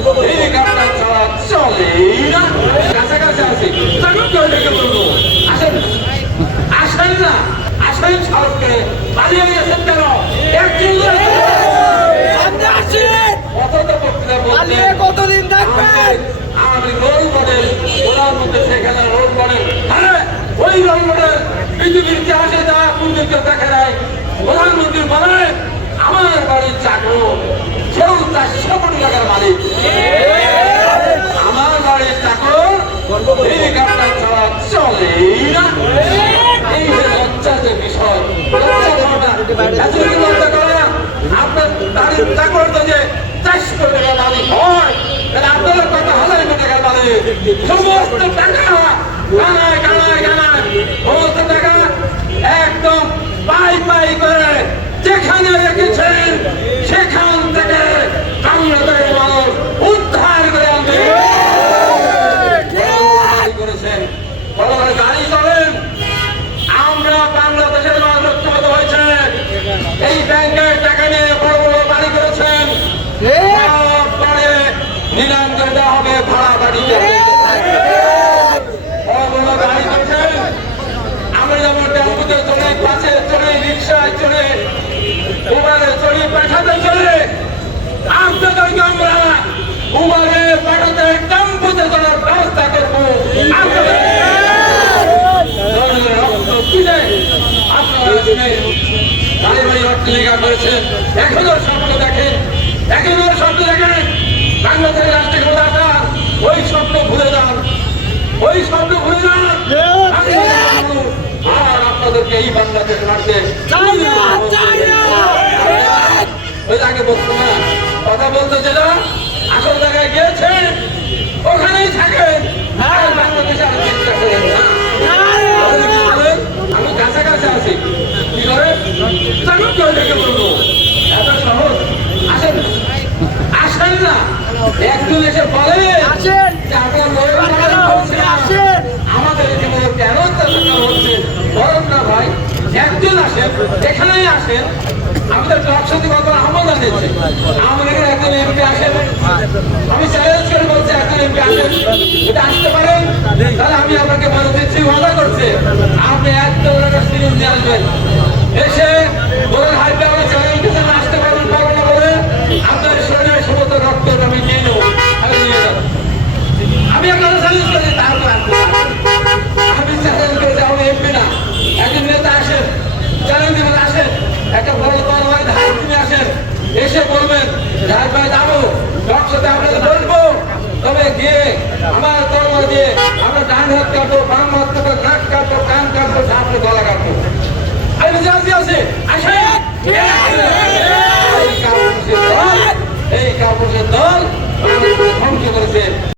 এই কাজটা ছাড়া চলেই না। কাছাকাছি আছি, বলবো আসেন, আসেন না, আসেন সাহসকে পালিয়ে গেছেন কেন? কতদিন থাকবেন? আমি রোল মডেল, ওনার মধ্যে সেখানে রোল মডেল। হ্যাঁ, ওই রোল মডেল পৃথিবীর ইতিহাসে যা পূর্ণিত দেখা যায়। প্রধানমন্ত্রী বলেন আমার বাড়ির চাকর কেউ 400 কোটি টাকার মালিক। আমার বাড়ির চাকর এই কাজটা ছাড়া চলেই না। এই যে লজ্জার যে বিষয়, লজ্জা করে না। আপনার বাড়ির চাকর যে 400 কোটি টাকার মালিক হয়, আপনাদের কথা হাজার কোটি টাকার মালিক। সমস্ত টাকা গানায় গানায় গানায়, সমস্ত টাকা একদম পাই পাই করে যেখানে রেখেছেন সেখান থেকে বাংলাদেশের মানুষ উদ্ধার করে আনবে করেছেন। বড় বড় গাড়ি চলেন, আমরা বাংলাদেশের মানুষ ঐক্যবদ্ধ হয়েছে। এই ব্যাংকের টাকা নিয়ে বড় বড় বাড়ি করেছেন, সব বাড়ি নিলাম করে দেওয়া হবে ভাড়া বাড়িতে। বড় বড় গাড়ি করছেন, আমরা যেমন টেম্পুতে চলে, বাসে চলে, রিক্সায় চলে, উবারে চলে, পাঠাতে চলে, আপনাদেরকে আমরা উবারে পাঠাতে টেম্পুতে চলার ব্যবস্থা করবো। এখনো স্বপ্ন দেখেন, এখনো স্বপ্ন দেখেন বাংলাদেশের রাষ্ট্রীয় ক্ষমতা আসার। ওই স্বপ্ন ভুলে যান, ওই স্বপ্ন ভুলে যান। আর আপনাদেরকে এই বাংলাদেশ মারতে ওই আগে বলতো না, কথা বলতে যেটা আসল জায়গায় গিয়েছেন ওখানেই থাকেন, বাংলাদেশে আর চেষ্টা করেন না। আমি কাছাকাছি আছি, কি করে বলবো এত সহজ? আসেন, আসেন না, একজন এসে বলে আমাদের জীবনে কেন হচ্ছে? বরং না ভাই, একজন আসেন, এখানেই আসেন। আমাদের ব্লক সমিতি কত আহ্বান দিচ্ছে, আমাদের একজন এমপি আসেন। আমি চ্যালেঞ্জ করে বলছি একজন এমপি আসেন, এটা আসতে পারেন, তাহলে আমি আপনাকে বলে দিচ্ছি, ওয়াদা করছে আপনি 1 দৌড়ানোর সিরিজ নিয়ে আসবেন।